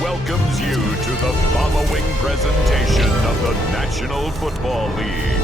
welcomes you to the following presentation of the National Football League.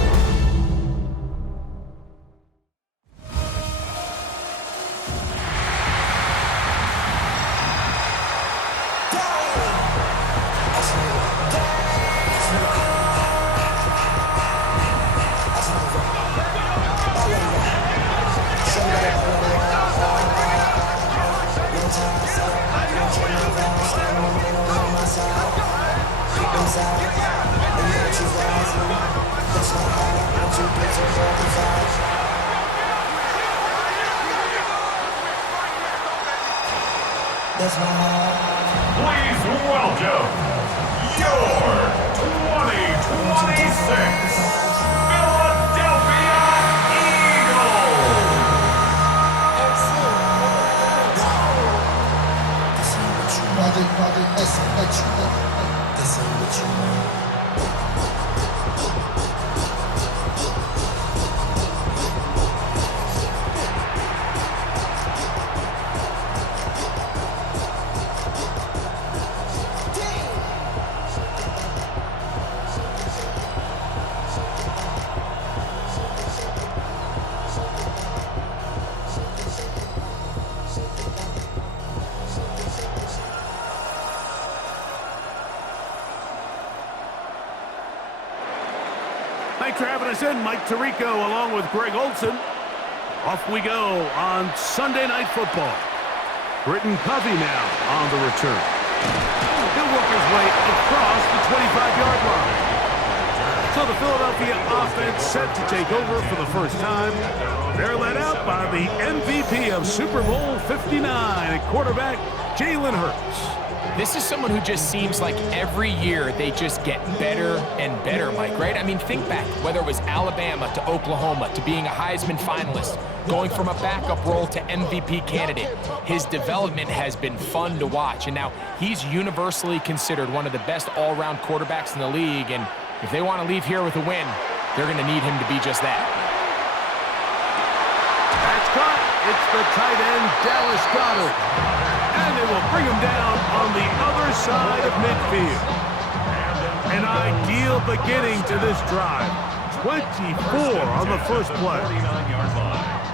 Please welcome your 2026 Philadelphia Thanks for having us in, Mike Tirico, along with Greg Olson. Off we go on Sunday Night Football. Britton Covey now on the return. He'll work his way across the 25-yard line. So the Philadelphia offense set to take over for the first time. They're led out by the MVP of Super Bowl 59 at quarterback, Jalen Hurts. This is someone who just seems like every year they just get better and better, Mike, right? I mean, think back, whether it was Alabama to Oklahoma to being a Heisman finalist, going from a backup role to MVP candidate. His development has been fun to watch, and now he's universally considered one of the best all-around quarterbacks in the league, and if they want to leave here with a win, they're going to need him to be just that. That's caught. It's the tight end, Dallas Goedert. And they will bring him down on the other side of midfield. An ideal beginning to this drive. 24 on the first play.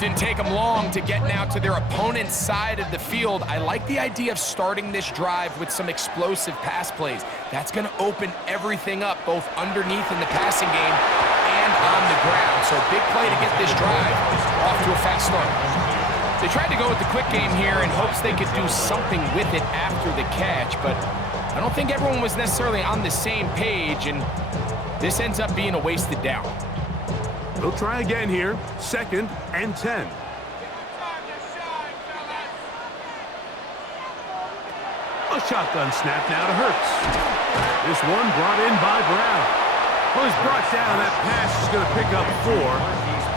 Didn't take them long to get now to their opponent's side of the field. I like the idea of starting this drive with some explosive pass plays. That's going to open everything up, both underneath in the passing game and on the ground. So big play to get this drive off to a fast start. They tried to go with the quick game here in hopes they could do something with it after the catch, but I don't think everyone was necessarily on the same page, and this ends up being a wasted down. They'll try again here, 2nd and 10. A shotgun snap now to Hurts. This one brought in by Brown. Well, he's brought down. That pass is going to pick up 4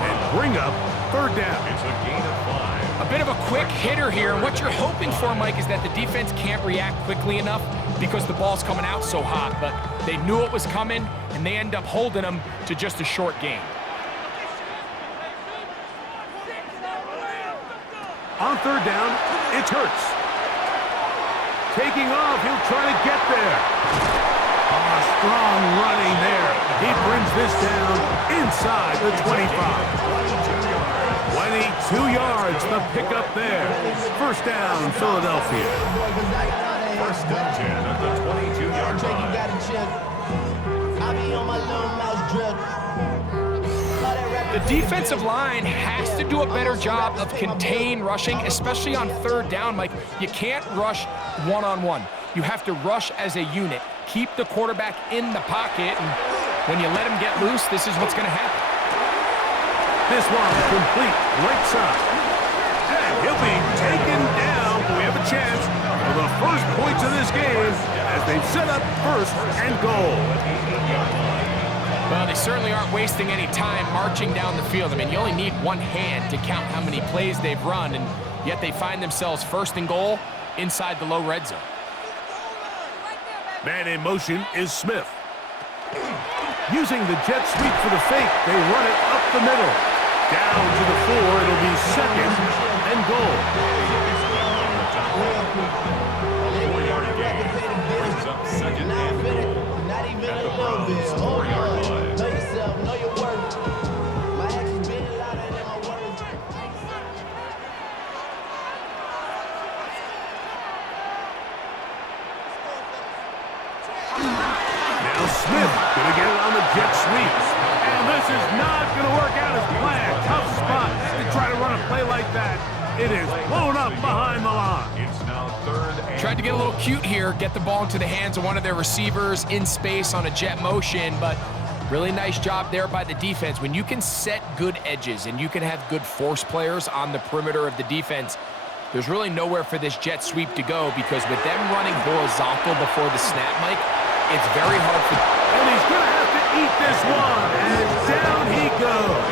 and bring up 3rd down. It's a gain of 5. A bit of a quick hitter here, and what you're hoping for, Mike, is that the defense can't react quickly enough because the ball's coming out so hot, but they knew it was coming, and they end up holding them to just a short game. On 3rd down, it's Hurts. Taking off, he'll try to get there. Strong running there. He brings this down inside the 25. 22 yards, the pickup there. 1st down, Philadelphia. 1st and 10 at the 22-yard line. The defensive line has to do a better job of contain rushing, especially on 3rd down, Mike. You can't rush one-on-one. You have to rush as a unit. Keep the quarterback in the pocket, and when you let him get loose, this is what's going to happen. This one complete, right side. And he'll be taken down, but we have a chance for the first points of this game as they set up 1st and goal. Well, they certainly aren't wasting any time marching down the field. I mean, you only need one hand to count how many plays they've run, and yet they find themselves 1st and goal inside the low red zone. Man in motion is Smith. Using the jet sweep for the fake, they run it up the middle. Down to the 4, it'll be 2nd and goal. Smith gonna get it on the jet sweep. And this is not gonna work out as planned. Tough spot to try to run a play like that. It is blown up behind the line. It's now third and Tried to get a little cute here, get the ball into the hands of one of their receivers in space on a jet motion, but really nice job there by the defense. When you can set good edges and you can have good force players on the perimeter of the defense, there's really nowhere for this jet sweep to go, because with them running horizontal before the snap, Mike, it's very hard for... And he's going to have to eat this one, and down he goes.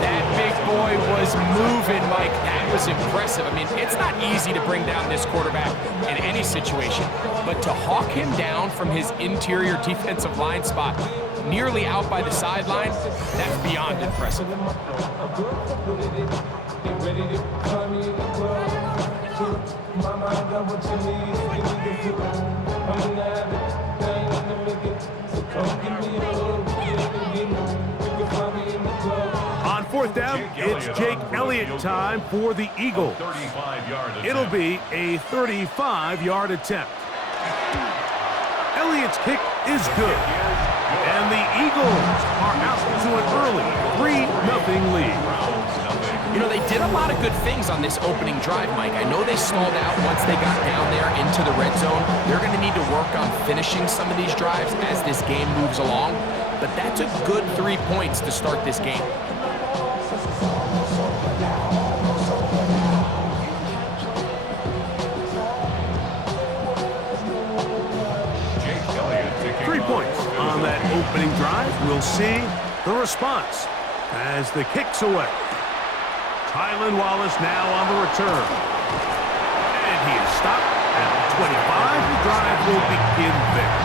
That big boy was moving, Mike. That was impressive. I mean, it's not easy to bring down this quarterback in any situation, but to hawk him down from his interior defensive line spot nearly out by the sideline, that's beyond impressive. On fourth down, it's Jake Elliott time for the Eagles. 35-yard attempt. It'll be a 35-yard attempt. Elliott's kick is good. And the Eagles are out to an early 3-0 lead. You know, they did a lot of good things on this opening drive, Mike. I know they stalled out once they got down there into the red zone. They're going to need to work on finishing some of these drives as this game moves along. But that's a good 3 points to start this game. Jake Elliott taking 3 points on that opening drive. We'll see the response as the kick's away. Tylan Wallace now on the return. And he is stopped at the 25. The drive will begin there.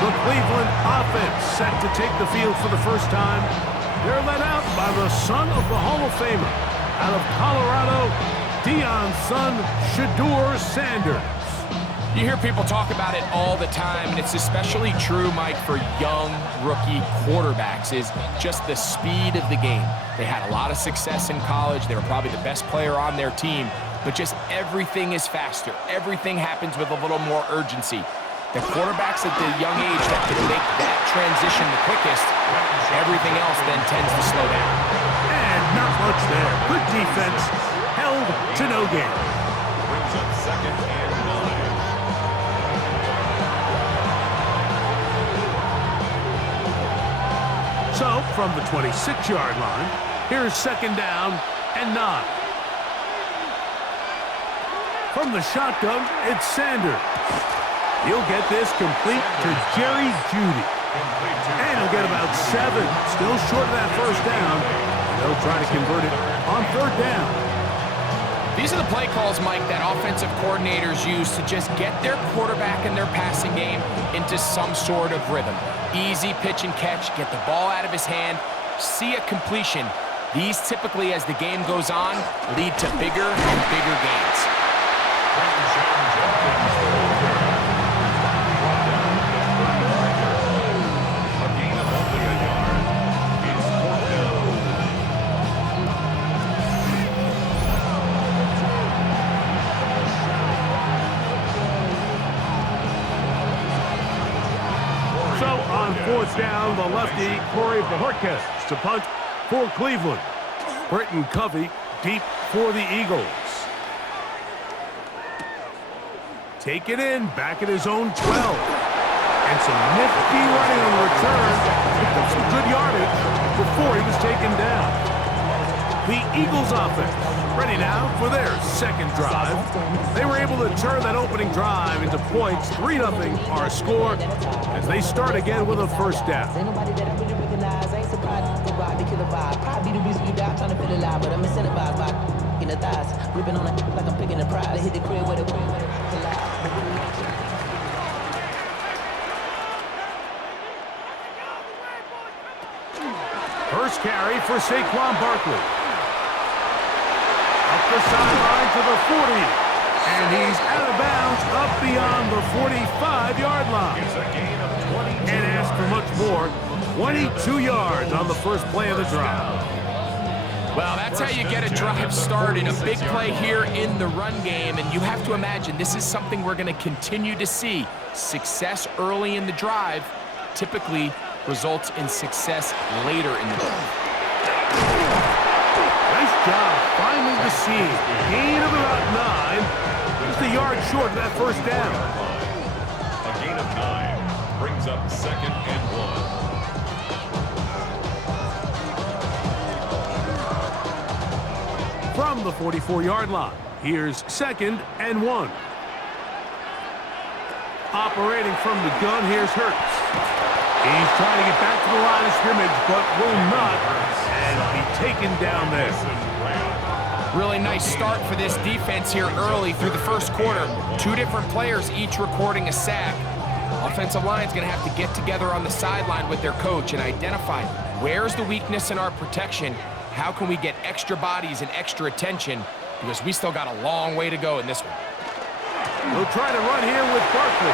The Cleveland offense set to take the field for the first time. They're led out by the son of the Hall of Famer out of Colorado, Deion's son, Shedeur Sanders. You hear people talk about it all the time, and it's especially true, Mike, for young rookie quarterbacks, is just the speed of the game. They had a lot of success in college. They were probably the best player on their team, but just everything is faster. Everything happens with a little more urgency. The quarterbacks at the young age that can make that transition the quickest, everything else then tends to slow down. And not much there. Good defense, held to no gain. brings up second and 9. So, from the 26-yard line, here's second down and 9. From the shotgun, it's Sanders. He'll get this complete to Jerry Jeudy. And he'll get about 7. Still short of that first down. They'll try to convert it on third down. These are the play calls, Mike, that offensive coordinators use to just get their quarterback and their passing game into some sort of rhythm. Easy pitch and catch, get the ball out of his hand, see a completion. These typically, as the game goes on, lead to bigger and bigger gains. Fourth down, the lefty, Corey Bojorquez to punt for Cleveland. Britton Covey deep for the Eagles. Take it in, back at his own 12. And some nifty running on the return. Picked up some good yardage before he was taken down. The Eagles offense ready now for their second drive. They were able to turn that opening drive into points. 3-0 our score as they start again with a first down. Ain't nobody that I really recognize. I ain't surprised to ride the killer vibe. Probably the reason you die trying to feel alive, but I'm incentivized by in the thighs. Ripping on it like I'm picking the pride. I hit the crib with it. First carry for Saquon Barkley. Up the sideline to the 40. And he's out of bounds up beyond the 45-yard line. It's a gain of 22 And ask for much more. 22 yards on the first play of the drive. Well, that's how you get a drive started, a big play here in the run game, and you have to imagine this is something we're going to continue to see. Success early in the drive typically results in success later in the drive. Nice job finding the seam. Gain of about 9. Just a yard short of that first down. A gain of 9 brings up 2nd and 1. From the 44-yard line, here's 2nd and 1. Operating from the gun, here's Hurts. He's trying to get back to the line of scrimmage, but will not, and be taken down there. Really nice start for this defense here early through the first quarter. 2 different players each recording a sack. Offensive line's going to have to get together on the sideline with their coach and identify where's the weakness in our protection. How can we get extra bodies and extra attention? Because we still got a long way to go in this one. We'll try to run here with Barkley.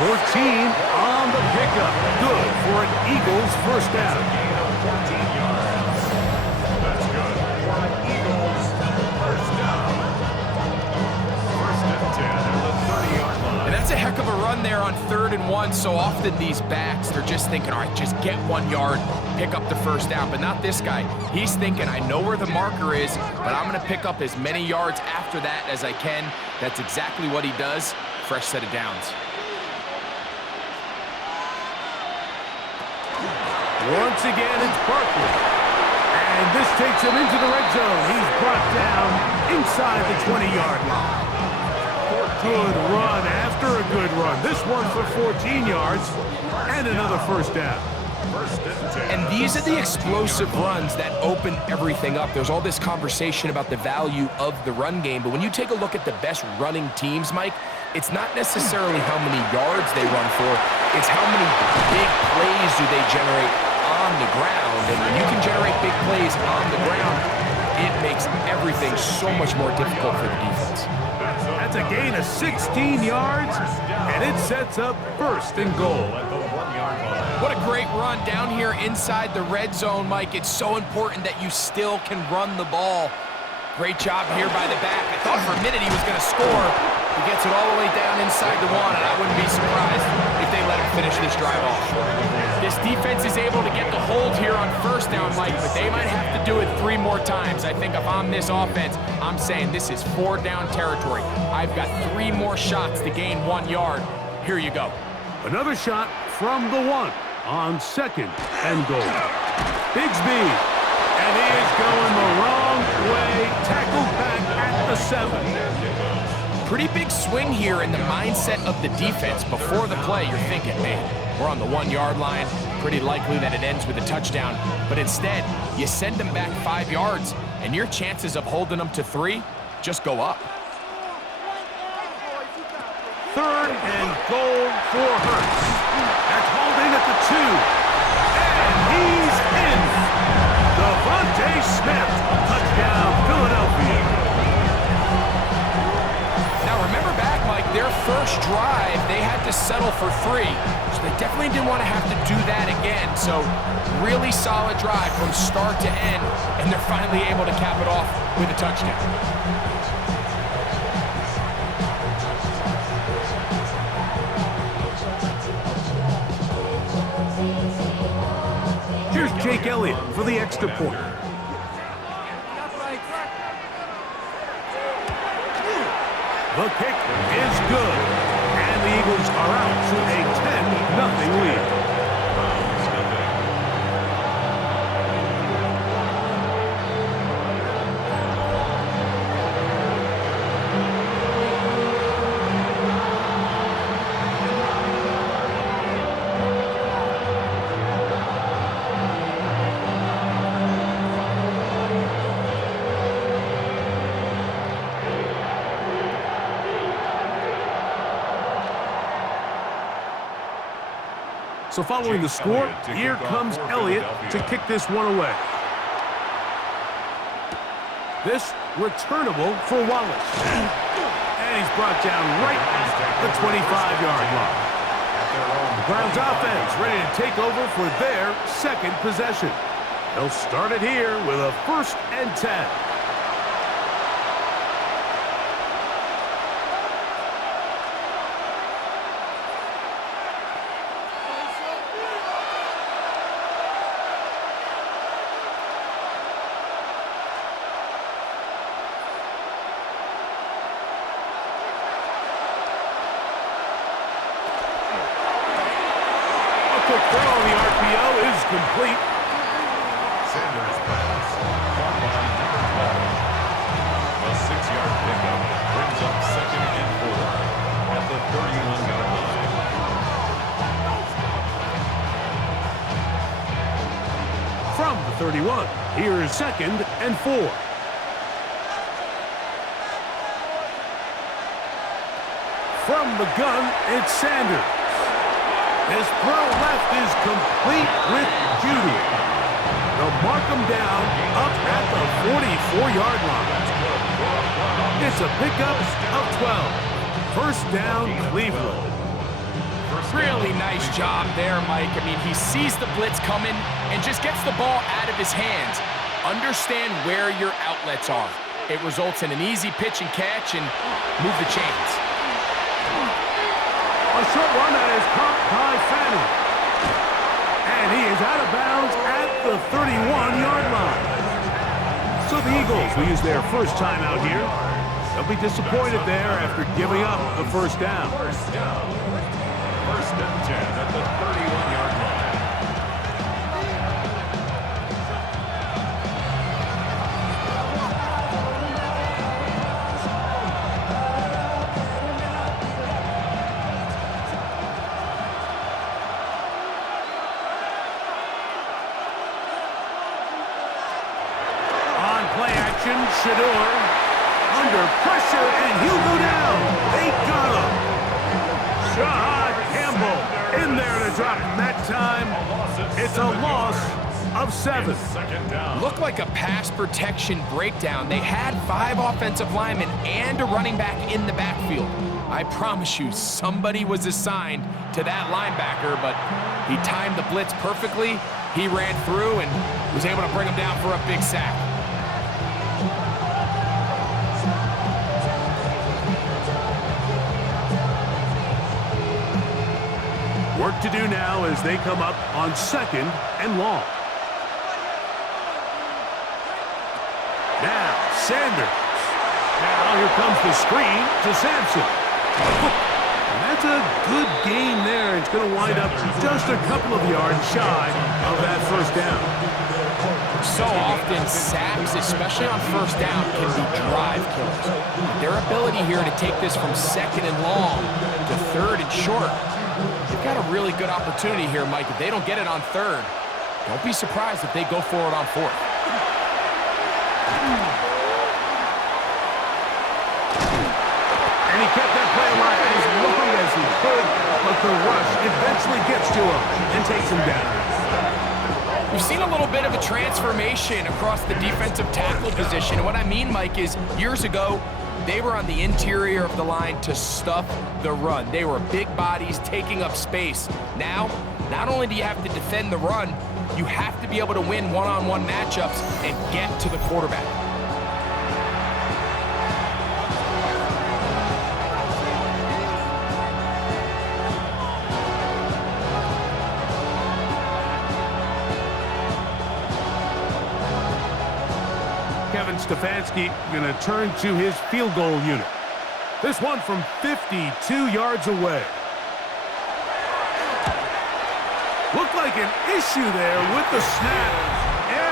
14 on the pickup. Good for an Eagles first down. That's good for an Eagles first down. 1st and 10 at the 30-yard line. And that's a heck of a run there on 3rd and 1. So often these backs, they're just thinking, all right, just get 1 yard, pick up the first down. But not this guy. He's thinking, I know where the marker is, but I'm going to pick up as many yards after that as I can. That's exactly what he does. Fresh set of downs. Once again, it's Barkley. And this takes him into the red zone. He's brought down inside the 20-yard line. Good run after a good run. This one for 14 yards and another first down. And these are the explosive runs that open everything up. There's all this conversation about the value of the run game, but when you take a look at the best running teams, Mike, it's not necessarily how many yards they run for, it's how many big plays do they generate on the ground. And when you can generate big plays on the ground, it makes everything so much more difficult for the defense. That's a gain of 16 yards, and it sets up 1st and goal. What a great run down here inside the red zone, Mike. It's so important that you still can run the ball. Great job here by the back. I thought for a minute he was going to score. He gets it all the way down inside the 1, and I wouldn't be surprised if they let him finish this drive off. This defense is able to get the hold here on first down, Mike, but they might have to do it 3 more times. I think if I'm this offense, I'm saying this is 4 down territory. I've got 3 more shots to gain 1 yard. Here you go. Another shot from the 1 on 2nd and goal. Bigsby, and he is going the wrong way. Tackled back at the 7. Pretty big swing here in the mindset of the defense. Before the play, you're thinking, man, we're on the 1 yard line. Pretty likely that it ends with a touchdown. But instead, you send them back 5 yards, and your chances of holding them to 3 just go up. 3rd and goal for Hurts. That's holding at the 2. And he's in. Devontae Smith, touchdown, Philadelphia. Now remember back, Mike, their first drive, they had to settle for 3. So they definitely didn't want to have to do that again. So really solid drive from start to end, and they're finally able to cap it off with a touchdown. Here's Jake Elliott for the extra point. The kick is good, and the Eagles are out to a 10-0 lead. So following the score, here comes Elliott to kick this one away. This returnable for Wallace. And he's brought down right at the 25-yard line. The Browns offense ready to take over for their second possession. They'll start it here with a 1st and 10. Quick throw on the RPO is complete. Sanders pass. Caught by number 12. A 6-yard pickup brings up 2nd and 4 at the 31-yard line. From the 31, here is 2nd and 4. From the gun, it's Sanders. His throw left is complete with Judy. They'll mark him down up at the 44-yard line. It's a pickup of 12. 1st down, Cleveland. Really nice job there, Mike. I mean, he sees the blitz coming and just gets the ball out of his hands. Understand where your outlets are. It results in an easy pitch and catch and move the chains. A short one that is caught by Fanning. And he is out of bounds at the 31-yard line. So the Eagles will use their 1st time out here. They'll be disappointed there after giving up the 1st down. 1st and 10 at the 31-yard line. Shador under pressure, and he'll go down. They got him. Shahad Campbell in there to drop him that time. It's a loss of 7. 2nd down. Looked like a pass protection breakdown. They had 5 offensive linemen and a running back in the backfield. I promise you, somebody was assigned to that linebacker, but he timed the blitz perfectly. He ran through and was able to bring him down for a big sack. Work to do now as they come up on 2nd and long. Now, Sanders. Now here comes the screen to Sampson. And that's a good gain there. It's going to wind up just a couple of yards shy of that 1st down. So often, sacks, especially on 1st down, can be drive killers. Their ability here to take this from 2nd and long to 3rd and short, they've got a really good opportunity here, Mike. If they don't get it on 3rd, don't be surprised if they go for it on 4th. And he kept that play alive as long as he could, but the rush eventually gets to him and takes him down. We've seen a little bit of a transformation across the defensive tackle position. And what I mean, Mike, is years ago, they were on the interior of the line to stuff the run. They were big bodies taking up space. Now, not only do you have to defend the run, you have to be able to win one-on-one matchups and get to the quarterback. Kevin Stefanski going to turn to his field goal unit. This one from 52 yards away. Looked like an issue there with the snap.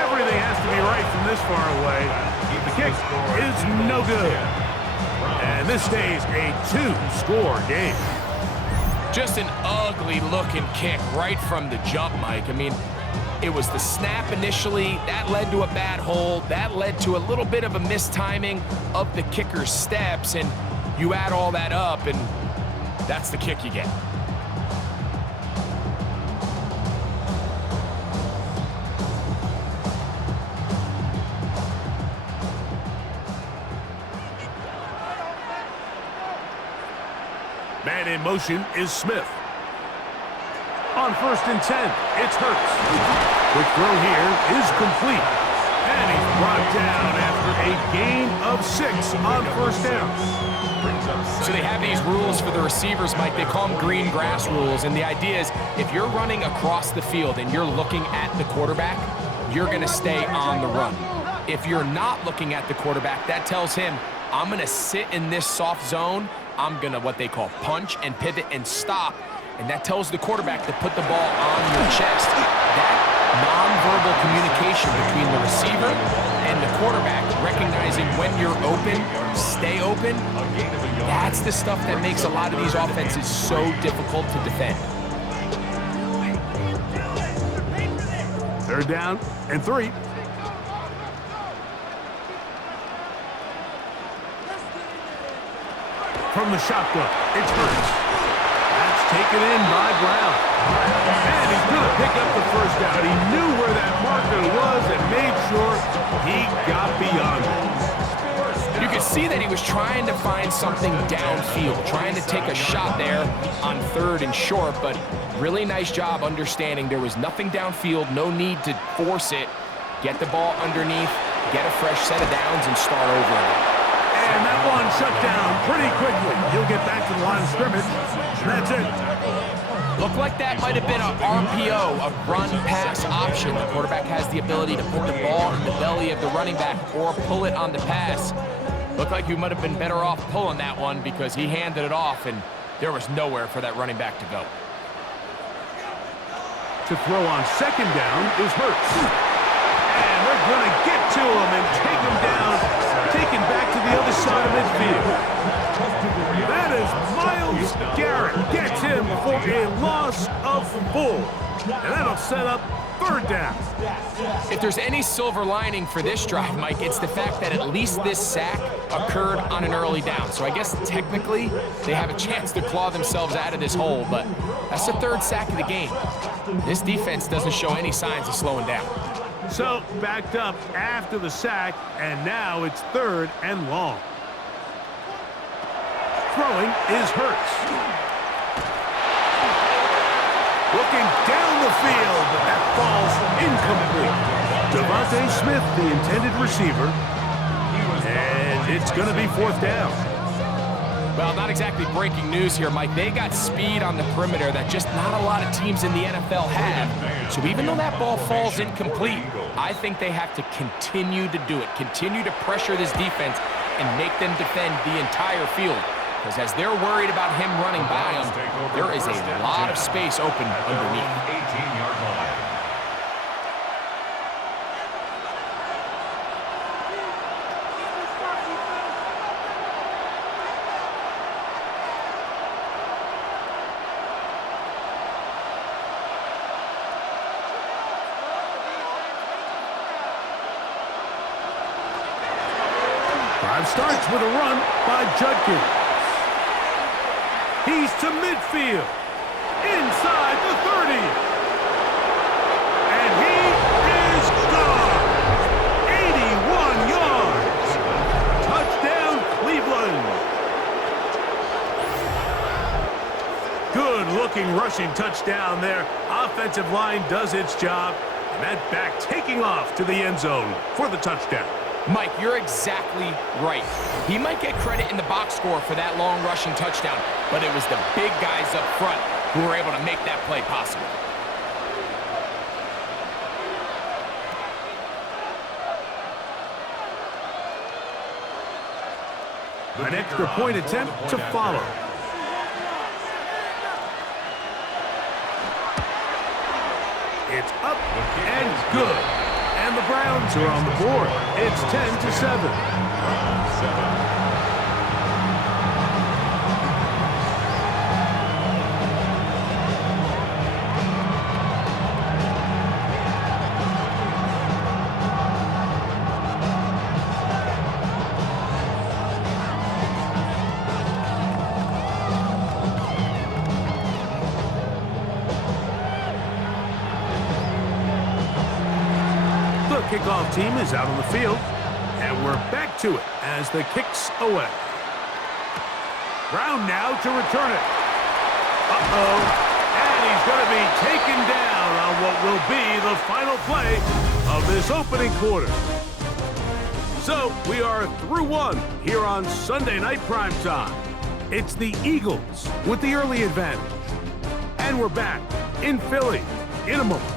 Everything has to be right from this far away. The kick is no good. And this stays a 2-score game. Just an ugly-looking kick right from the jump, Mike. I mean, it was the snap initially. That led to a bad hold. That led to a little bit of a mistiming of the kicker's steps. And you add all that up, and that's the kick you get. Man in motion is Smith. On 1st and 10, it's Hurts. Quick throw here is complete. And he's brought down after a gain of 6 on first down. So they have these rules for the receivers, Mike. They call them green grass rules. And the idea is if you're running across the field and you're looking at the quarterback, you're going to stay on the run. If you're not looking at the quarterback, that tells him, I'm going to sit in this soft zone. I'm going to what they call punch and pivot and stop. And that tells the quarterback to put the ball on your chest. That nonverbal communication between the receiver and the quarterback, recognizing when you're open, stay open, that's the stuff that makes a lot of these offenses so difficult to defend. 3rd down and 3. From the shotgun, it's Hurts. That's taken in by Brown. And he's going to pick up the first down. He knew where that marker was and made sure he got beyond it. You could see that he was trying to find something downfield, trying to take a shot there on 3rd and short, but really nice job understanding there was nothing downfield, no need to force it. Get the ball underneath, get a fresh set of downs, and start over again. And that one shut down pretty quickly. He'll get back to the line of scrimmage, and that's it. Looked like that might have been an RPO, a run-pass option. The quarterback has the ability to put the ball in the belly of the running back or pull it on the pass. Looked like he might have been better off pulling that one because he handed it off, and there was nowhere for that running back to go. To throw on 2nd down is Hurts. And they're going to get to him and take him down, take him back to the other side of midfield. That is Myles Garrett. Gets him for a loss of 4. And that'll set up 3rd down. If there's any silver lining for this drive, Mike, it's the fact that at least this sack occurred on an early down. So I guess technically they have a chance to claw themselves out of this hole, but that's the 3rd sack of the game. This defense doesn't show any signs of slowing down. So backed up after the sack, and now it's 3rd and long. Throwing is Hurts. Looking down the field, but that falls incomplete. Devontae Smith, the intended receiver, and it's going to be 4th down. Well, not exactly breaking news here, Mike. They got speed on the perimeter that just not a lot of teams in the NFL have. So even though that ball falls incomplete, I think they have to continue to do it, continue to pressure this defense and make them defend the entire field. Because as they're worried about him running by them, there is a lot of space open underneath. 18-yard line. Drive starts with a run by Judkins. He's to midfield, inside the 30. And he is gone. 81 yards. Touchdown, Cleveland. Good-looking rushing touchdown there. Offensive line does its job. And that back taking off to the end zone for the touchdown. Mike, you're exactly right. He might get credit in the box score for that long rushing touchdown, but it was the big guys up front who were able to make that play possible. An extra point attempt to follow. It's up and good. And the Browns are on the board. It's 10-7. Kickoff team is out on the field, and we're back to it as the kick's away. Brown now to return it. And he's going to be taken down. A what will be the final play of this opening quarter. So, we are through one here on Sunday Night Primetime. It's the Eagles with the early advantage. And we're back in Philly in a moment.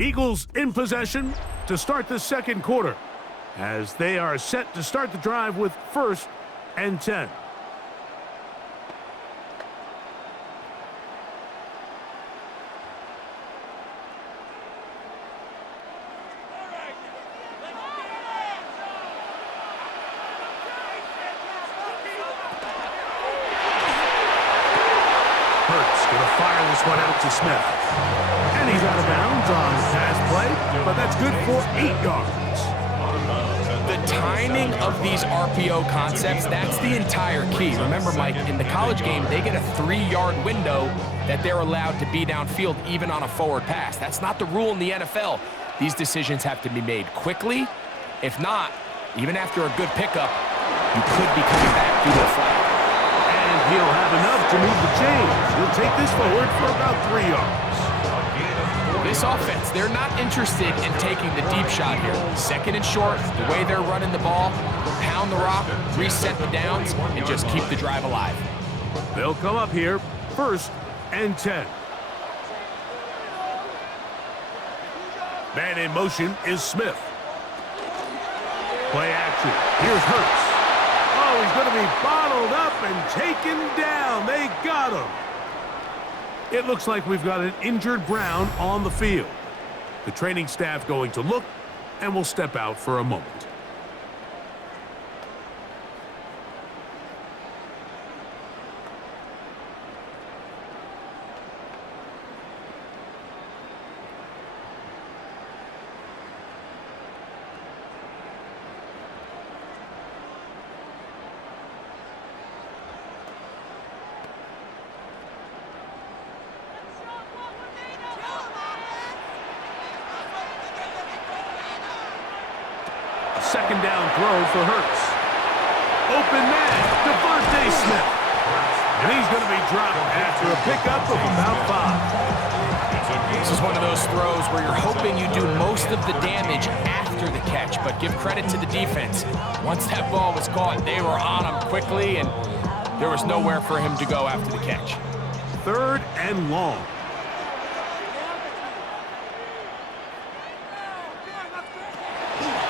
Eagles in possession to start the second quarter as they are set to start the drive with 1st and 10. Hurts going to fire this one out to Smith. And he's out of bounds on the pass play, but that's good for 8 yards. The timing of these RPO concepts, that's the entire key. Remember, Mike, in the college game, they get a 3-yard window that they're allowed to be downfield even on a forward pass. That's not the rule in the NFL. These decisions have to be made quickly. If not, even after a good pickup, you could be coming back due to a flag. And he'll have enough to move the chains. He'll take this forward for about 3 yards. This offense, they're not interested in taking the deep shot here. 2nd and short, the way they're running the ball, pound the rock, reset the downs, and just keep the drive alive. They'll come up here, 1st and 10. Man in motion is Smith. Play action. Here's Hurts. Oh, he's going to be bottled up and taken down. They got him. It looks like we've got an injured Brown on the field. The training staff going to look, and will step out for a moment. Second down throw for Hurts. Open man, Devontae Smith. And he's going to be dropped after a pickup of about 5. This is one of those throws where you're hoping you do most of the damage after the catch, but give credit to the defense. Once that ball was caught, they were on him quickly, and there was nowhere for him to go after the catch. 3rd and long.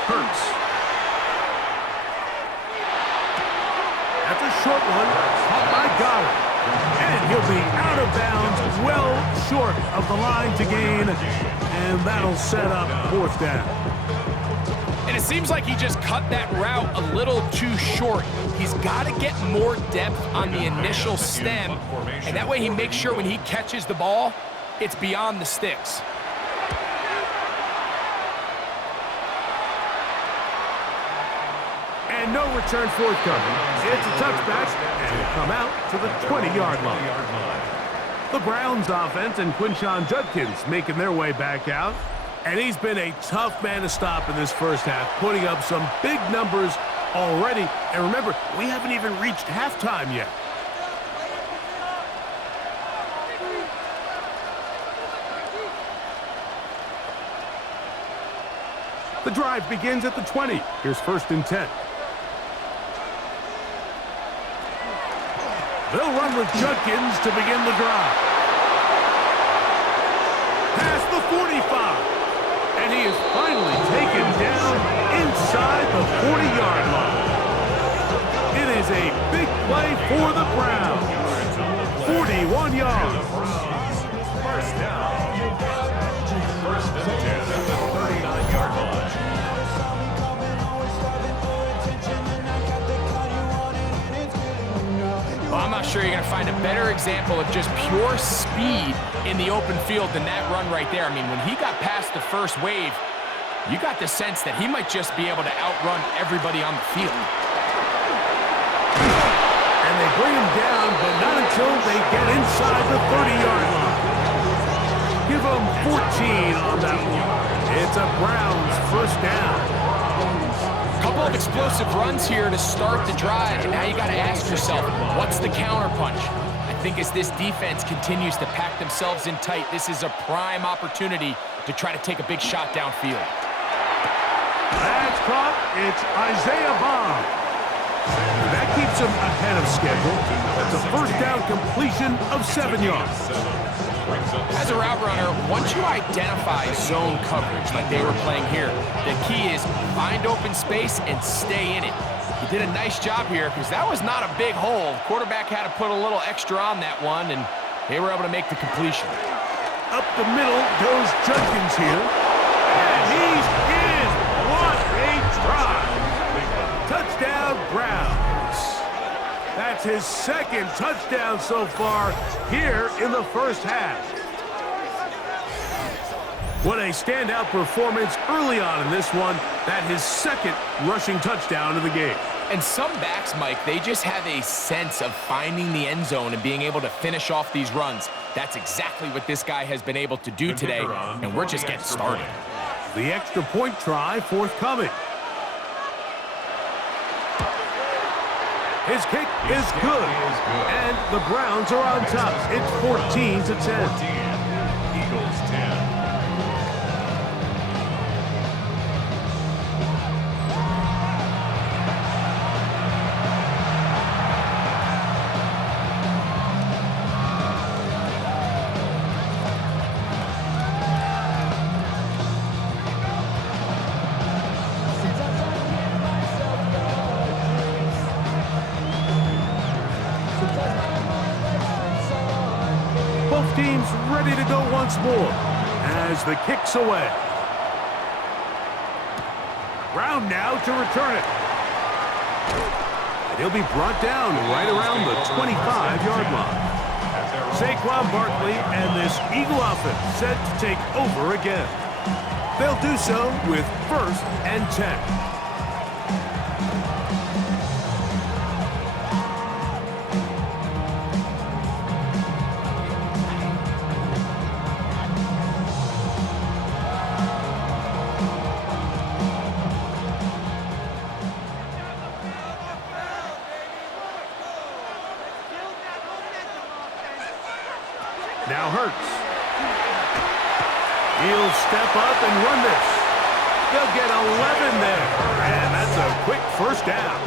Hurts. That's a short one, caught by Goddard. And he'll be out of bounds, well short of the line to gain. And that'll set up 4th down. And it seems like he just cut that route a little too short. He's got to get more depth on the initial stem. And that way he makes sure when he catches the ball, it's beyond the sticks. And no return forthcoming. It's a touchback, and it'll come out to the 20-yard line. The Browns offense and Quinshon Judkins making their way back out. And he's been a tough man to stop in this first half, putting up some big numbers already. And remember, we haven't even reached halftime yet. The drive begins at the 20. Here's 1st and 10. They'll run with Judkins to begin the drive. Past the 45. And he is finally taken down inside the 40-yard line. It is a big play for the Browns. 41 yards. 1st down. 1st and 10 at the 39-yard line. Well, I'm not sure you're going to find a better example of just pure speed in the open field than that run right there. I mean, when he got past the first wave, you got the sense that he might just be able to outrun everybody on the field. And they bring him down, but not until they get inside the 30-yard line. Give him 14 on that one. It's a Browns first down. Couple of explosive runs here to start the drive, and now you got to ask yourself, what's the counterpunch? I think as this defense continues to pack themselves in tight, this is a prime opportunity to try to take a big shot downfield. That's caught. It's Isaiah Bond. That keeps him ahead of schedule. That's a first down completion of 7 yards. As a route runner, once you identify zone coverage like they were playing here, the key is find open space and stay in it. He did a nice job here because that was not a big hole. Quarterback had to put a little extra on that one, and they were able to make the completion. Up the middle goes Judkins here. And he's in. What a drive. Touchdown, Browns. That's his second touchdown so far here in the first half. What a standout performance early on in this one. That his second rushing touchdown of the game. And some backs, Mike, they just have a sense of finding the end zone and being able to finish off these runs. That's exactly what this guy has been able to do today, and we're just getting started. The extra point try forthcoming. His kick is good, and the Browns are on top. It's 14-10. Eagles 10. Both teams ready to go once more as the kick's away. Brown now to return it. And he'll be brought down right around the 25-yard line. Saquon Barkley and this Eagle offense set to take over again. They'll do so with 1st and 10. Now Hurts. He'll step up and run this. They'll get 11 there. And that's a quick first down.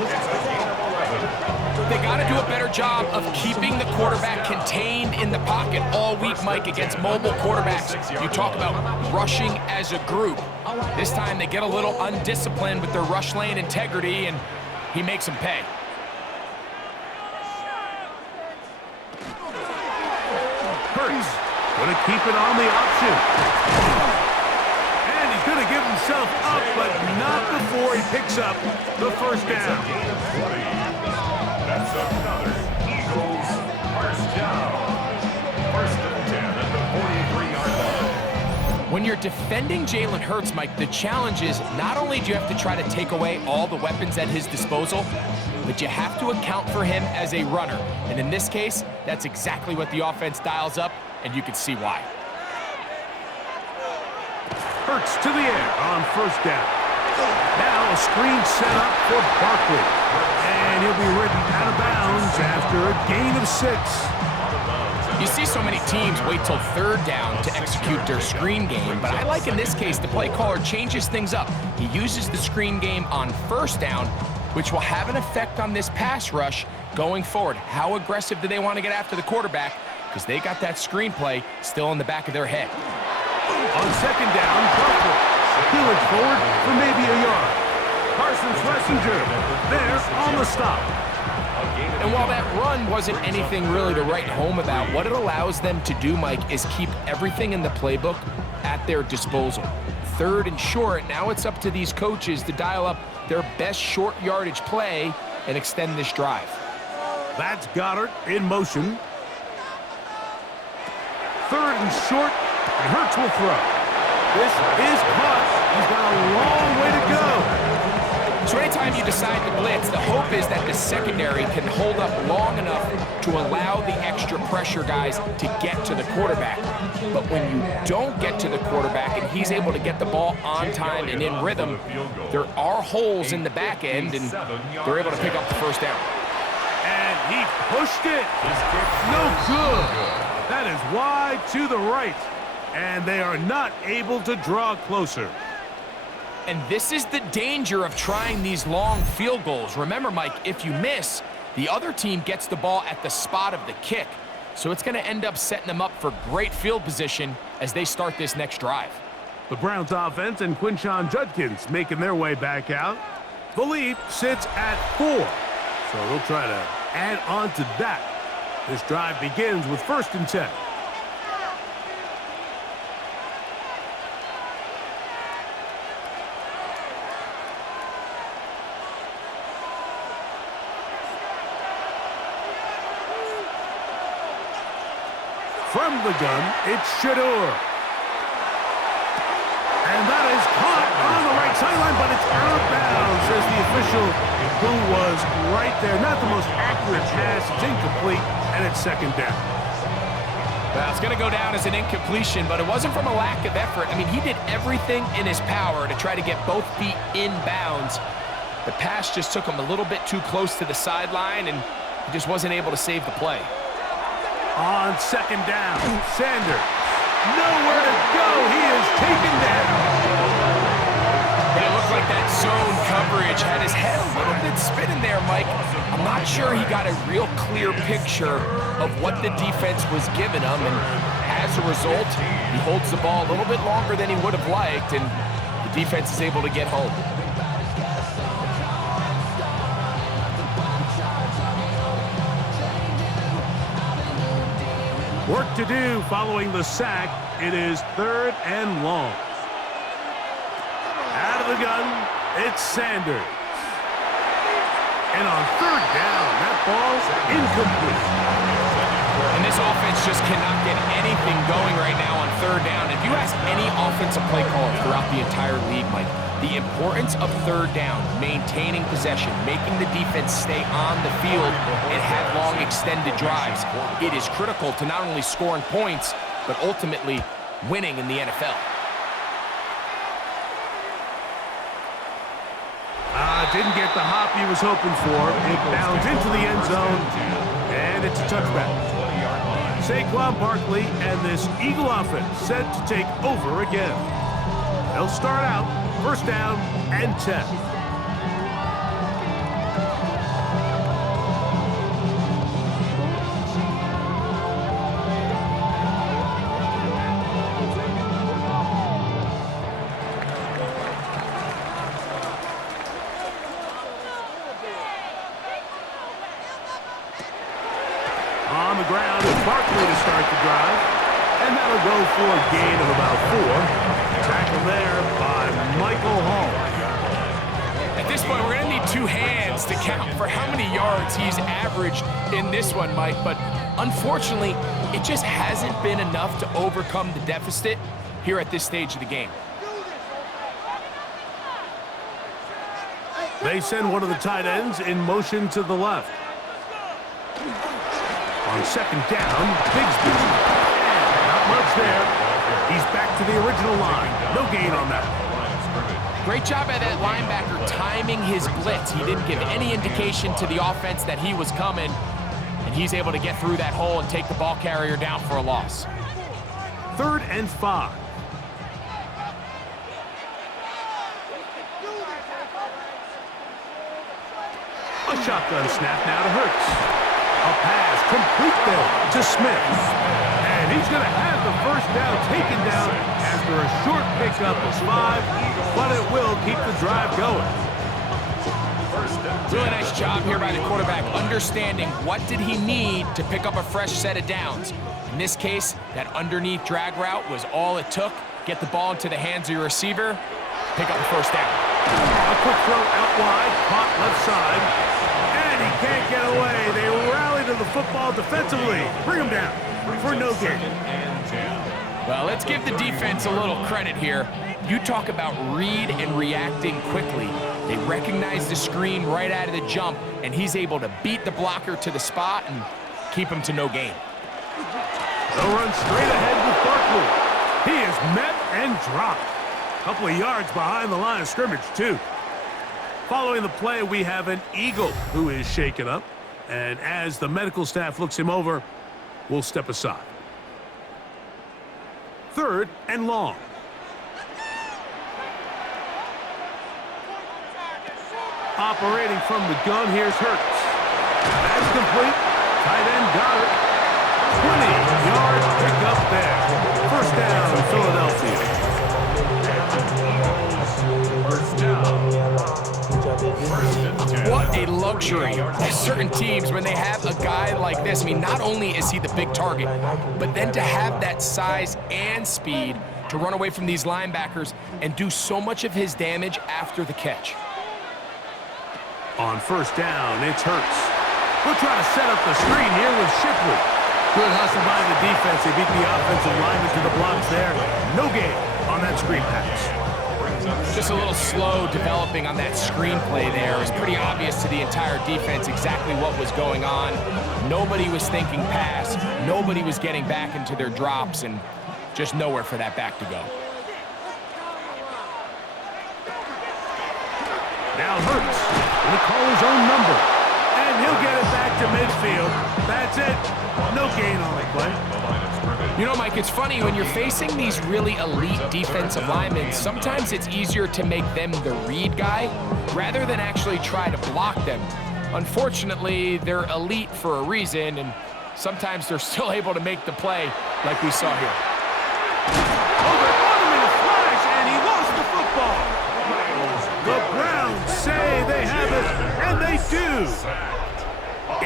They got to do a better job of keeping the quarterback contained in the pocket all week, Mike, against mobile quarterbacks. You talk about rushing as a group. This time they get a little undisciplined with their rush lane integrity, and he makes them pay. Hurts going to keep it on the option. And he's going to give himself up, but not before he picks up the first down. That's another Eagles first down. 1st and 10 at the 43-yard line. When you're defending Jalen Hurts, Mike, the challenge is not only do you have to try to take away all the weapons at his disposal, but you have to account for him as a runner. And in this case, that's exactly what the offense dials up, and you can see why. Hurts to the air on first down. Now a screen set up for Barkley. And he'll be ridden out of bounds after a gain of 6. You see so many teams wait till 3rd down to execute their screen game, but I like in this case the play caller changes things up. He uses the screen game on 1st down, which will have an effect on this pass rush going forward. How aggressive do they want to get after the quarterback? Because they got that screenplay still in the back of their head. On 2nd down, Barkley peeling forward for maybe a yard. Parsons Messenger there on the stop. And while that run wasn't anything really to write home about, what it allows them to do, Mike, is keep everything in the playbook at their disposal. 3rd and short, now it's up to these coaches to dial up their best short yardage play and extend this drive. That's Goddard in motion. 3rd and short, and Hurts will throw. This is caught. He's got a long way to go. So anytime you decide to blitz, the hope is that the secondary can hold up long enough to allow the extra pressure guys to get to the quarterback. But when you don't get to the quarterback and he's able to get the ball on time and in rhythm, there are holes in the back end, and they're able to pick up the first down. And he pushed it. No good. That is wide to the right. And they are not able to draw closer. And this is the danger of trying these long field goals. Remember, Mike, if you miss, the other team gets the ball at the spot of the kick. So it's going to end up setting them up for great field position as they start this next drive. The Browns offense and Quinshon Judkins making their way back out. The lead sits at 4. So they'll try to add on to that. This drive begins with 1st and 10. From the gun, it's Shador. And that is caught on the right sideline, but it's out of bounds, says the official, who was right there. Not the most accurate pass. It's incomplete, and it's 2nd down. Well, it's going to go down as an incompletion, but it wasn't from a lack of effort. I mean, he did everything in his power to try to get both feet in bounds. The pass just took him a little bit too close to the sideline, and he just wasn't able to save the play. On 2nd down, Sanders. Nowhere to go. He is taken down. But it looked like that zone coverage had his head a little bit spinning there, Mike. I'm not sure he got a real clear picture of what the defense was giving him, and as a result, he holds the ball a little bit longer than he would have liked, and the defense is able to get home. Work to do following the sack. It is 3rd and long. Out of the gun, it's Sanders. And on 3rd down, that ball's incomplete. And this offense just cannot get anything going right now on 3rd down. If you ask any offensive play caller throughout the entire league, Mike, the importance of 3rd down, maintaining possession, making the defense stay on the field and have long extended drives, it is critical to not only scoring points, but ultimately winning in the NFL. Didn't get the hop he was hoping for. It bounds into the end zone, and it's a touchback. Saquon Barkley and this Eagle offense set to take over again. They'll start out 1st down and 10. On the ground is Barkley to start the drive. And that'll go for a gain of about 4. Tackle there by Michael Hall. At this point, we're going to need 2 hands to count for how many yards he's averaged in this one, Mike. But unfortunately, it just hasn't been enough to overcome the deficit here at this stage of the game. They send one of the tight ends in motion to the left. On 2nd down, Bigsby. And not much there. He's back to the original line. No gain on that. Great job by that linebacker timing his blitz. He didn't give any indication to the offense that he was coming, and he's able to get through that hole and take the ball carrier down for a loss. 3rd and 5. A shotgun snap now to Hurts. A pass complete there to Smith. And he's going to have the 1st down taken down after a short pickup of 5, but it will keep the drive going. Really nice job here by the quarterback, understanding what did he need to pick up a fresh set of downs. In this case, that underneath drag route was all it took. Get the ball into the hands of your receiver, pick up the 1st down. A quick throw out wide, caught left side. He can't get away. They rally to the football defensively. Bring him down for no gain. Well, let's give the defense a little credit here. You talk about read and reacting quickly. They recognize the screen right out of the jump, and he's able to beat the blocker to the spot and keep him to no gain. They'll run straight ahead with Barkley. He is met and dropped. A couple of yards behind the line of scrimmage, too. Following the play, we have an Eagle who is shaken up. And as the medical staff looks him over, we'll step aside. 3rd and long. Operating from the gun, here's Hurts. That's complete. Tight end got it. 20-yard pickup there. First down, Philadelphia. What a luxury. There's certain teams, when they have a guy like this, I mean, not only is he the big target, but then to have that size and speed to run away from these linebackers and do so much of his damage after the catch. On first down, it's Hurts. We'll try to set up the screen here with Shipley. Good hustle by the defense. They beat the offensive lineman to the blocks there. No gain on that screen pass. Just a little slow developing on that screenplay there. It was pretty obvious to the entire defense exactly what was going on. Nobody was thinking pass. Nobody was getting back into their drops, and just nowhere for that back to go. Now Hurts going to call his own number, and he'll get it back to midfield. That's it. No gain on the play. You know, Mike, it's funny, when you're facing these really elite defensive linemen, sometimes it's easier to make them the read guy rather than actually try to block them. Unfortunately, they're elite for a reason, and sometimes they're still able to make the play like we saw here. Over on him in a flash, and he lost the football. The Browns say they have it, and they do.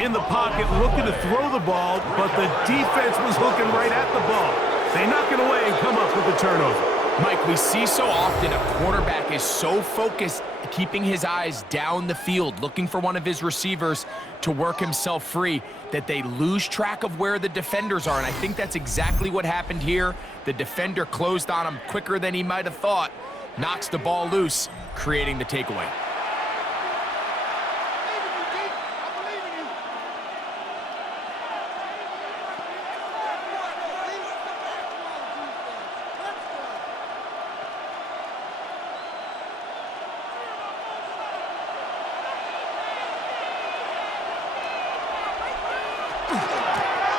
In the pocket, looking to throw the ball, but the defense was looking right at the ball. They knock it away and come up with the turnover. Mike, we see so often a quarterback is so focused, keeping his eyes down the field, looking for one of his receivers to work himself free, that they lose track of where the defenders are, and I think that's exactly what happened here. The defender closed on him quicker than he might have thought, knocks the ball loose, creating the takeaway.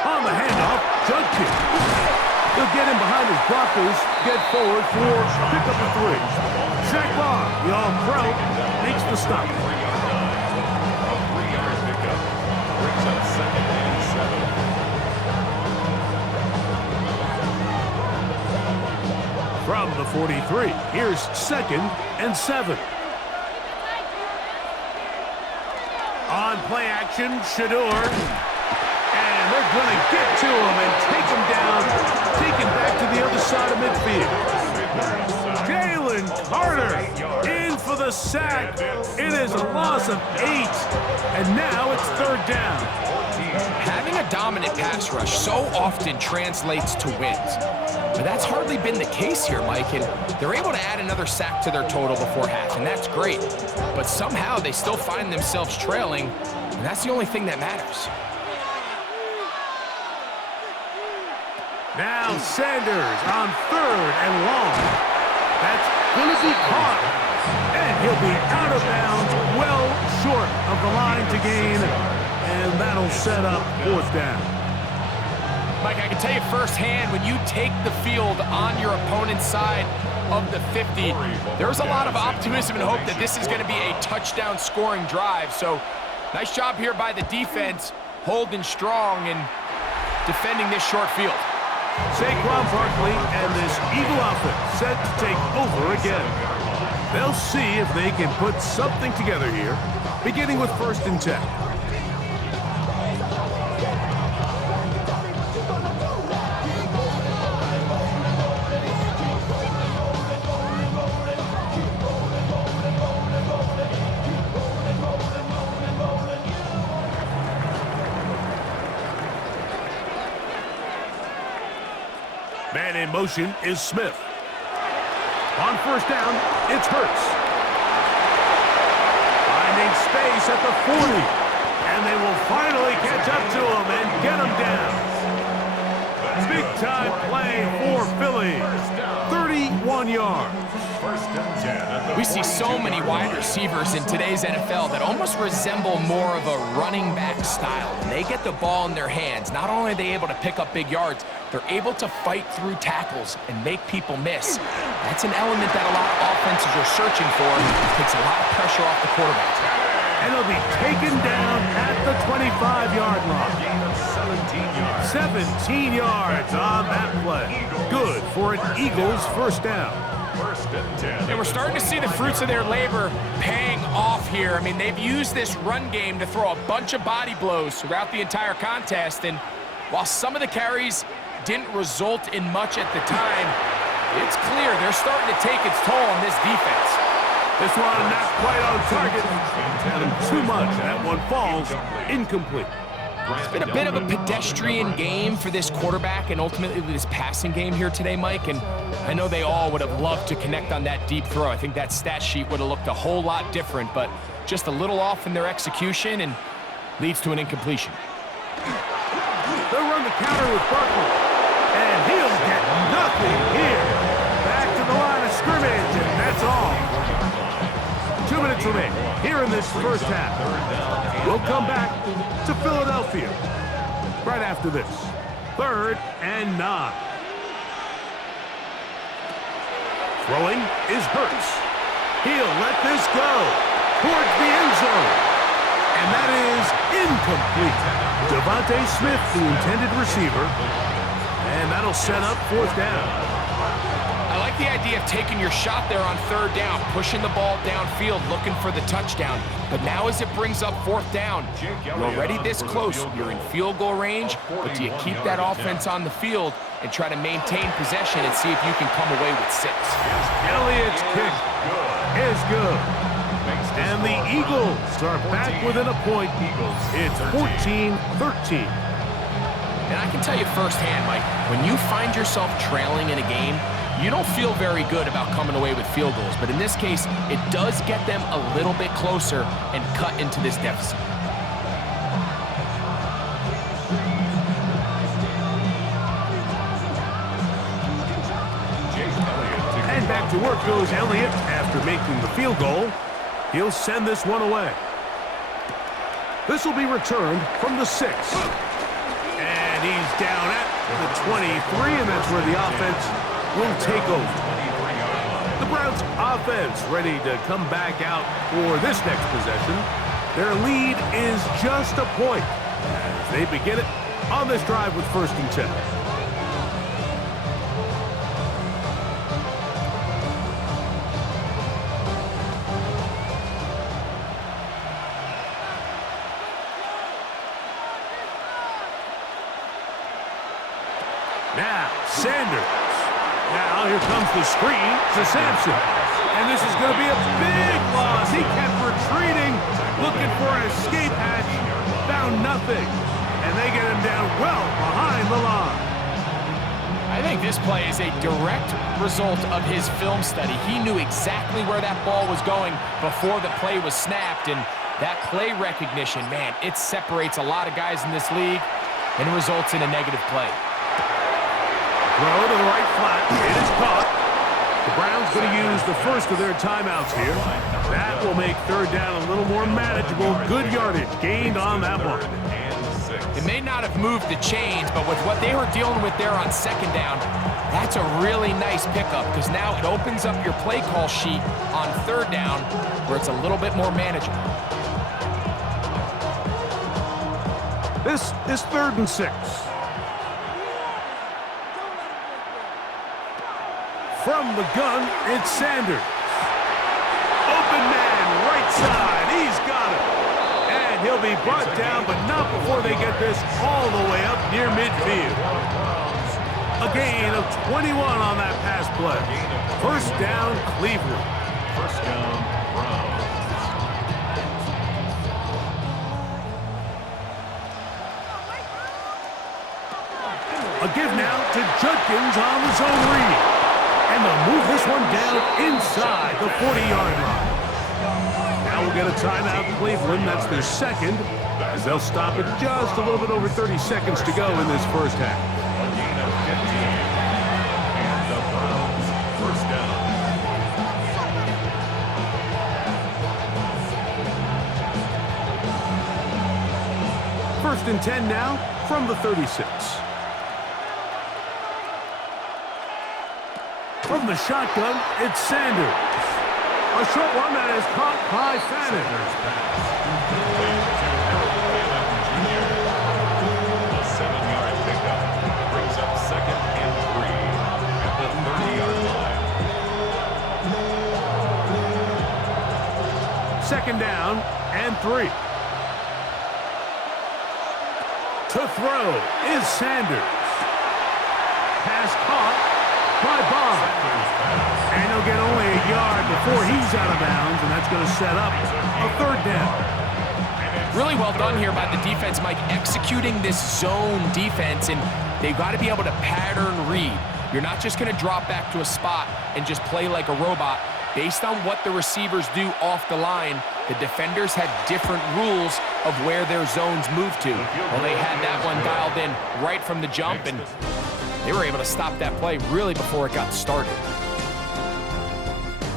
On the handoff, jump kick. He'll get in behind his blockers, get forward for pickup of 3. Zach Barr, the All-Pro, makes the stop. A 3-yard pickup brings up 2nd and 7. From the 43, here's 2nd and 7. On play action, Shador. And they're going to get to him and take him down, taken back to the other side of midfield. Jalen Carter in for the sack. It is a loss of 8, and now it's 3rd down. Having a dominant pass rush so often translates to wins. But that's hardly been the case here, Mike, and they're able to add another sack to their total before half, and that's great. But somehow they still find themselves trailing, and that's the only thing that matters. Now Sanders on 3rd and long. That's going to be caught. And he'll be out of bounds, well short of the line to gain. And that'll set up 4th down. Mike, I can tell you firsthand, when you take the field on your opponent's side of the 50, there's a lot of optimism and hope that this is going to be a touchdown scoring drive. So nice job here by the defense, holding strong and defending this short field. Saquon Barkley and this Eagle offense set to take over again. They'll see if they can put something together here, beginning with 1st and 10. Man in motion is Smith. On first down, it's Hurts. Finding space at the 40. And they will finally catch up to him and get him down. Big-time play for Philly. 31 yards. We see so many wide receivers in today's NFL that almost resemble more of a running back style. When they get the ball in their hands, not only are they able to pick up big yards, they're able to fight through tackles and make people miss. That's an element that a lot of offenses are searching for. It takes a lot of pressure off the quarterback. And he'll be taken down at the 25-yard line. 17 yards on that play. Good for an Eagles first down. And we're starting to see the fruits of their labor paying off here. I mean, they've used this run game to throw a bunch of body blows throughout the entire contest. And while some of the carries didn't result in much at the time, it's clear they're starting to take its toll on this defense. This one not quite on target. And too much. That one falls incomplete. It's been a bit of a pedestrian game for this quarterback and ultimately this passing game here today, Mike. And I know they all would have loved to connect on that deep throw. I think that stat sheet would have looked a whole lot different, but just a little off in their execution and leads to an incompletion. They'll run the counter with Barkley. And he'll get nothing here. Back to the line of scrimmage, and that's all. 2 minutes remain here in this first half. We'll come back to Philadelphia right after this. 3rd and 9. Throwing is Hurts. He'll let this go towards the end zone. And that is incomplete. Devontae Smith, the intended receiver. And that'll set up 4th down. I like the idea of taking your shot there on 3rd down, pushing the ball downfield, looking for the touchdown. But now as it brings up 4th down, you're already this close. You're in field goal range, but do you keep that offense on the field and try to maintain possession and see if you can come away with 6? Elliott's kick is good. And the Eagles are back within a point. It's 14-13. And I can tell you firsthand, Mike, when you find yourself trailing in a game, you don't feel very good about coming away with field goals. But in this case, it does get them a little bit closer and cut into this deficit. And back to work goes Elliott after making the field goal. He'll send this one away. This will be returned from the 6. And he's down at the 23, and that's where the offense will take over. The Browns offense ready to come back out for this next possession. Their lead is just a point as they begin it on this drive with 1st and 10. Now, Sanders. Now, here comes the screen to Sampson. And this is going to be a big loss. He kept retreating, looking for an escape hatch. Found nothing. And they get him down well behind the line. I think this play is a direct result of his film study. He knew exactly where that ball was going before the play was snapped. And that play recognition, man, it separates a lot of guys in this league and results in a negative play. Throw to the right flat. It is caught. The Browns going to use the first of their timeouts here. That will make 3rd down a little more manageable. Good yardage gained on that one. It may not have moved the chains, but with what they were dealing with there on 2nd down, that's a really nice pickup because now it opens up your play call sheet on 3rd down where it's a little bit more manageable. This is 3rd and 6. From the gun, it's Sanders. Open man, right side. He's got it. And he'll be brought down, but not before they get this all the way up near midfield. A gain of 21 on that pass play. 1st down, Cleveland. 1st down, Browns. A give now to Judkins on the zone read. And they'll move this one down inside the 40-yard line. Now we'll get a timeout, Cleveland. That's their second, as they'll stop it just a little bit over 30 seconds to go in this first half. A gain of 15. And the Browns first down. First and 10 now from the 36. From the shotgun, it's Sanders. A short one that is caught by Fannin. Sanders pass. Complete to Harold Fannin Jr. A 7-yard pickup brings up second and 3 at the 30-yard line. Second down and 3. To throw is Sanders. Pass caught by Bond. And he'll get only a yard before he's out of bounds, and that's going to set up a third down. Really well done here by the defense, Mike, executing this zone defense, and they've got to be able to pattern read. You're not just going to drop back to a spot and just play like a robot. Based on what the receivers do off the line, the defenders had different rules of where their zones move to. Well, they had that one dialed in right from the jump, and they were able to stop that play really before it got started.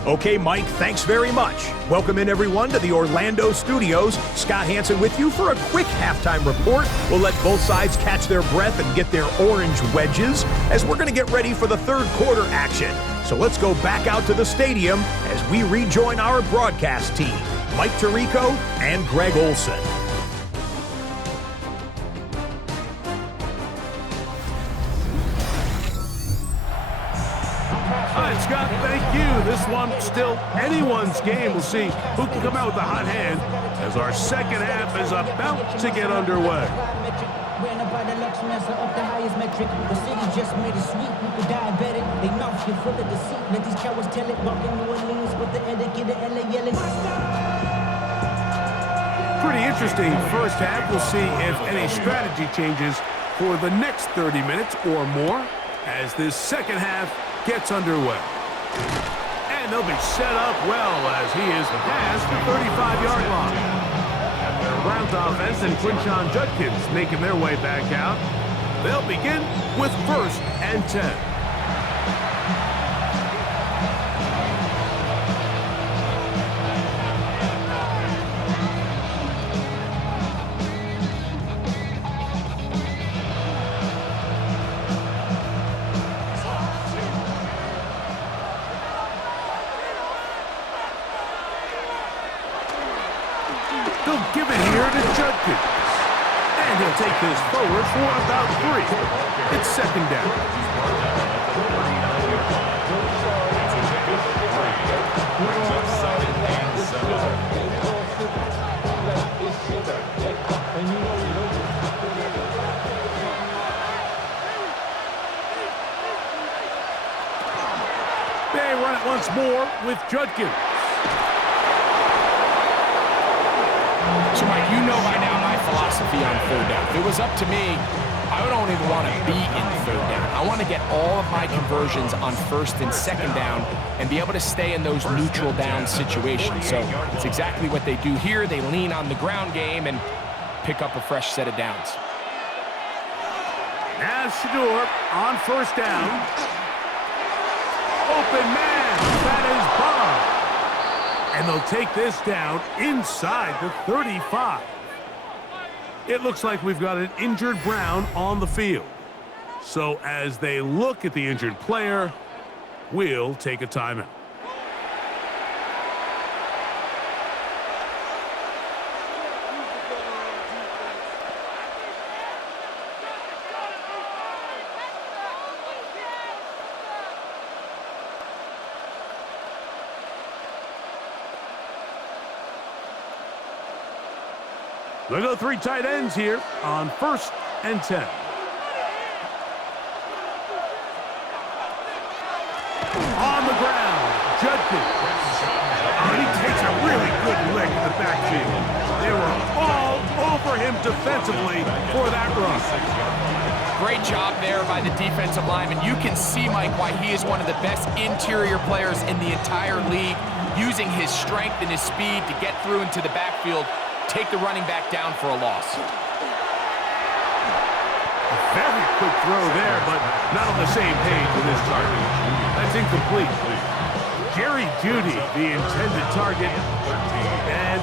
Okay, Mike, thanks very much. Welcome in, everyone, to the Orlando studios. Scott Hansen with you for a quick halftime report. We'll let both sides catch their breath and get their orange wedges as we're going to get ready for the third quarter action. So let's go back out to the stadium as we rejoin our broadcast team, Mike Tirico and Greg Olson. All right, Scott, thank you. This one still anyone's game. We'll see who can come out with the hot hand as our second half is about to get underway. Pretty interesting first half. We'll see if any strategy changes for the next 30 minutes or more as this second half gets underway. And they'll be set up well as he is past the 35-yard line. Browns offense and Quinshon Judkins making their way back out. They'll begin with first and 10. They'll give it here to Judkins. And he'll take this forward for about 3. It's second down. Brings up second and 7. They run it once more with Judkins. So, Mike, you know by now my philosophy on third down. If it was up to me, I don't even want to be in third down. I want to get all of my conversions on first and second down and be able to stay in those neutral down situations. So it's exactly what they do here. They lean on the ground game and pick up a fresh set of downs. Now Shador on first down. Open man, that is Bond. And they'll take this down inside the 35. It looks like we've got an injured Brown on the field. So as they look at the injured player, we'll take a timeout. They'll go 3 tight ends here on first and 10. On the ground, Judkins. Oh, he takes a really good lick in the backfield. They were all over him defensively for that run. Great job there by the defensive lineman. You can see, Mike, why he is one of the best interior players in the entire league, using his strength and his speed to get through into the backfield, take the running back down for a loss. A very quick throw there, but not on the same page with his target. That's incomplete. Jerry Jeudy, the intended target, and